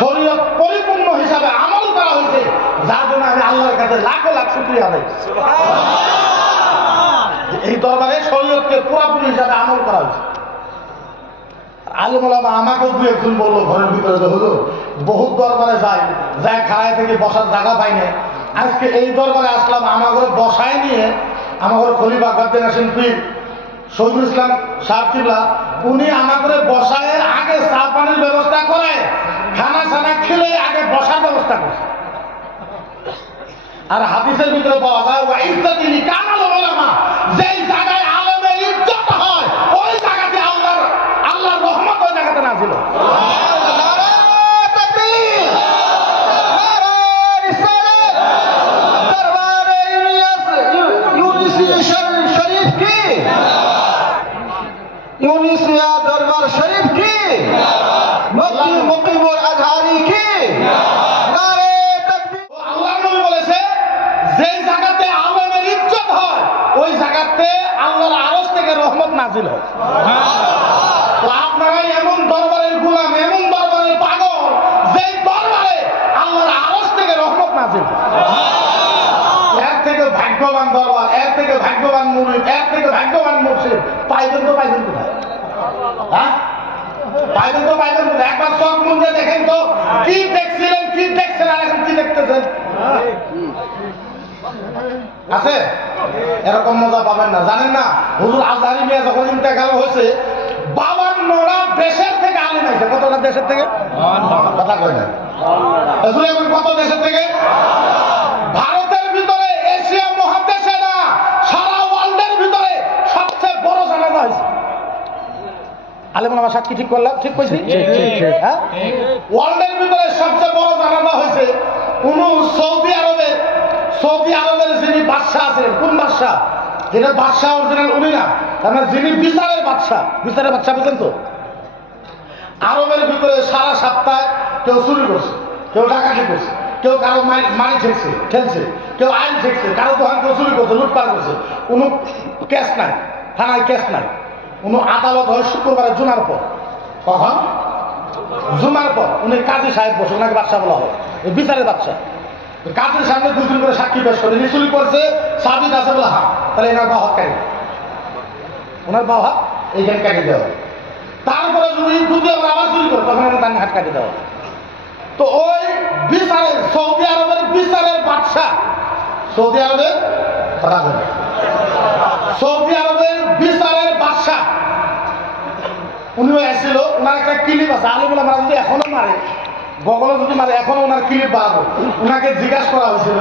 শরীয়ত পরিপূর্ণ হিসাবে আমল করা হয়েছে, যার জন্য আমি আল্লাহর কাছে লাখো লাখ শুকরিয়া আদায় করছি। এই দরবারে শরীয়তকে পুরোপুরি হিসাবে আমল করা হয়েছে। আলেম ওলামা আমাকেও দু একজন বললো ঘরের ভিতরে যে হুজুর বহুত দরবারে যায় খাড়ায় থেকে বসার জায়গা পাই না, আজকে এই দরবারে আসলাম, আমাকে বসায় নিয়ে আমাদের খলিফা গাদ্দার হাসিম পীর শহীদুল ইসলাম সাহেব কিবলা উনি আমাকে বসায় আগে চা পানির ব্যবস্থা করে, খানা ছানা খেলে আগে বসার ব্যবস্থা করছে। আর হাদিসের ভিতরে পাওয়া যায় ইজ্জতিনি কামাল উলামা, যেই জায়গায় আলেমের ইজ্জত হয় ওই জায়গাতে আল্লাহর রহমত ওই জায়গাতে নাযিল হয়। दरबार शरीफ की मुफ्ती मुकीमुल अजहारी की नारे तकबीर। আল্লাহ নবী বলেছে যেই জায়গাতে আলেমের ইজ্জত হয় ওই জায়গাতে আল্লাহর আরশ থেকে রহমত নাযিল হয়। তো আপনারা এমন দরবারের গোলাম, এমন দরবারের পাগল, যেই দরবারে আল্লাহর আরশ থেকে রহমত নাযিল হয়। এর থেকে ভাগ্যবান দরবার, এর থেকে ভাগ্যবান মুরিদ, এর থেকে ভাগ্যবান মুর্শিদ পাইবেন তো পাইবেন কোথায়? হ্যাঁ পাইবেন তো পাইবেন কোথায়? একবার চোখ মুঞ্জে দেখেন তো কি দেখছিলেন, কি দেখছেন আর এখন কি দেখতেছেন? আছে এরকম মজা পাবেন না। জানেন না হুজুর আজহারী মিয়া যখন ইন্তেকাল হয়েছে 52টা দেশের থেকে আলেম আইছে। কতটা দেশের থেকে? কথা কয় না হুজুর, এখন কত দেশের থেকে? ভারতের ভিতরে, এশিয়া মহাদেশে না, সারা ওয়ার্ল্ডের ভিতরে সবচেয়ে বড় জানাজা হয়েছে। আলেম ওলামা সাক্ষী ঠিক করলাম, ঠিক কইছি? হ্যাঁ, ওয়ার্ল্ডের ভিতরে সবচেয়ে বড় জানাজা হয়েছে কোন সৌদি আরবের যিনি বাদশাহ আছেন। কোন বাদশাহ? যেটা বাদশাহ অরিজিনাল উনি না, তার মানে যিনি বিচারের বাদশাহ বুঝেন তো? আরবের ভিতরে সারা সপ্তাহে কেউ চুরি করছে, কেউ ডাকাতি করছে, কেউ কারো মারি ঠেলছে, কেউ আইন ঠেকছে, কারো দোকান কেউ চুরি করছে, লুটপাট করছে, কোনো কেস নাই, থানায় কেস নাই। কোনো আদালত হয় শুক্রবারে জুমার পর। কখন? জুমার পর। উনি কাজী সাহেব বসে, ওনাকে বাদশাহ বলা হয়, বিচারের বাদশাহ। কাজের সামনে দুজন করে সাক্ষী পেশ করে, চুরি করছে, সাবিত আছে বলে হ্যাঁ, তাহলে এনার বাবা হাত কাটি, ওনার বাবা হাত এইখানে কাটি দেওয়া হয়। তারপরে যদি দ্বিতীয়বার আবার চুরি করে তখন ওনার হাত কাটি দেওয়া হয়। তো ওই বিচারের, সৌদি আরবের বিচারের বাদশাহ, সৌদি আরবের বিচারের বাদশাহ উনিও এসেছিল। ওনার একটা ক্লিপ আছে, আলিমুল্লাহ মারা যদি এখনো মারে, বগলে যদি মারে, এখনো ওনার ক্লিপ বাড়াবো। ওনাকে জিজ্ঞাসা করা হয়েছিল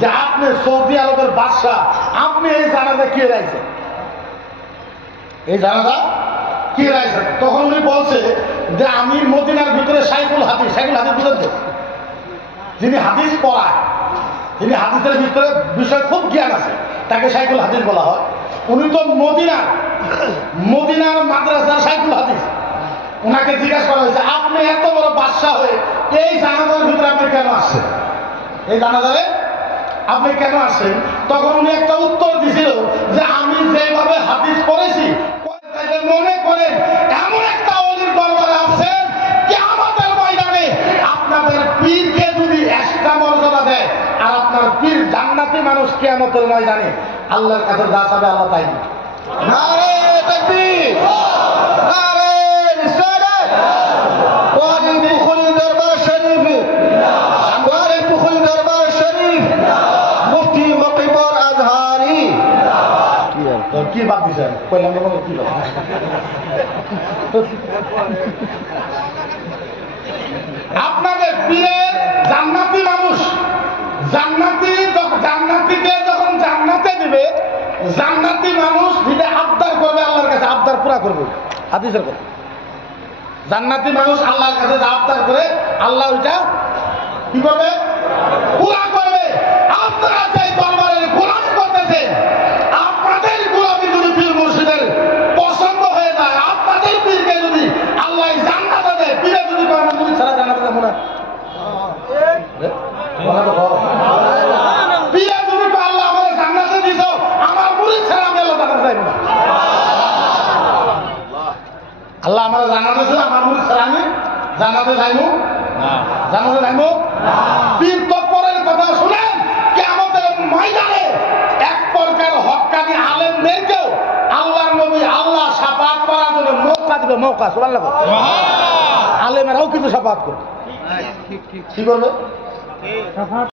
যে আপনি সৌদি আরবের বাদশাহ, আপনি এই জানাজা কি রাইছেন? এই জানাজা কি রাইছেন? তখন উনি বলছে যে আমি মদিনার ভিতরে শাইখুল হাদিস বুঝেন তো, যিনি হাদিস পড়ায়, যিনি হাদিসের ভিতরে বিষয় খুব জ্ঞান আছে, তাকে শাইখুল হাদিস বলা হয়। উনি তো মদিনার মাদ্রাসার শাইখুল হাদিস। ওনাকে জিজ্ঞাসা করা হয়েছে আপনি এত বড় বাদশাহ হয়ে এই জানাজার ভিতরে আপনি কেন আসছেন? এই জানাজারে আপনি কেন আসছেন? তখন উনি একটা উত্তর দিছিল যে আমি যেভাবে হাদিস পড়েছি মনে করেন এমন একটা অলির দরবারে আছেন যে আমাদের ময়দানে আপনাদের পীরকে যদি এক্সট্রা মর্যাদা দেয়, আর আপনার পীর জান্নাতি মানুষ কিয়ামতের ময়দানে আল্লাহর কাছে যা চাবে আল্লাহ তাই দিবে। नारे तकबीर, नारे रिसालत। वाली बुखुल दरबार शरीफ, वाली बुखुल दरबार शरीफ, मुफ्ती मुकीमुल अजहारी। কি বাদ দিছে? কইলাম না কি বাদ? আপনাদের পীরের জান্নাতি মানুষ, জান্নাতিকে যখন জান্নাতে দিবে, জান্নাতি মানুষ দিতে আবদার করবে আল্লাহর কাছে, আবদার পুরা করবে। হাদিসের কথা, জান্নাতি মানুষ আল্লাহর কাছে আবদার করে, আল্লাহ ওইটা কি করবে? পুরা করবে। আপনারা যে দরবারের গোলামি করতেছেন, আপনাদের গোলামি যদি পীর মুর্শিদের পছন্দ হয়ে যায়, আপনাদের পীরকে যদি আল্লাহ জান্নাতে দেয়, পীরে যদি আমার মুরিদ ছাড়া জান্নাতে দেবো না, পীরে যদি আল্লাহ আমাদের জান্নাতে দিছ, আমার মুরিদ ছাড়া আমি আল্লাহ জান্নাতে যাইব না। আল্লাহ আমার জান্নাতে ছিল, আমার মুরিদ ছাড়া আমি জান্নাতে যাইব জানো না নাইমো পীর তৎপরের কথা শুনেন কিয়ামতের ময়দানে এক প্রকার হক্কানি আলেমদেরকেও আল্লাহর নবী আল্লাহ শাফাত করার জন্য মৌকা দিবে, মৌকা। সুবহানাল্লাহ। আলেমেরাও কিন্তু শাফাত করবে। কি করবে?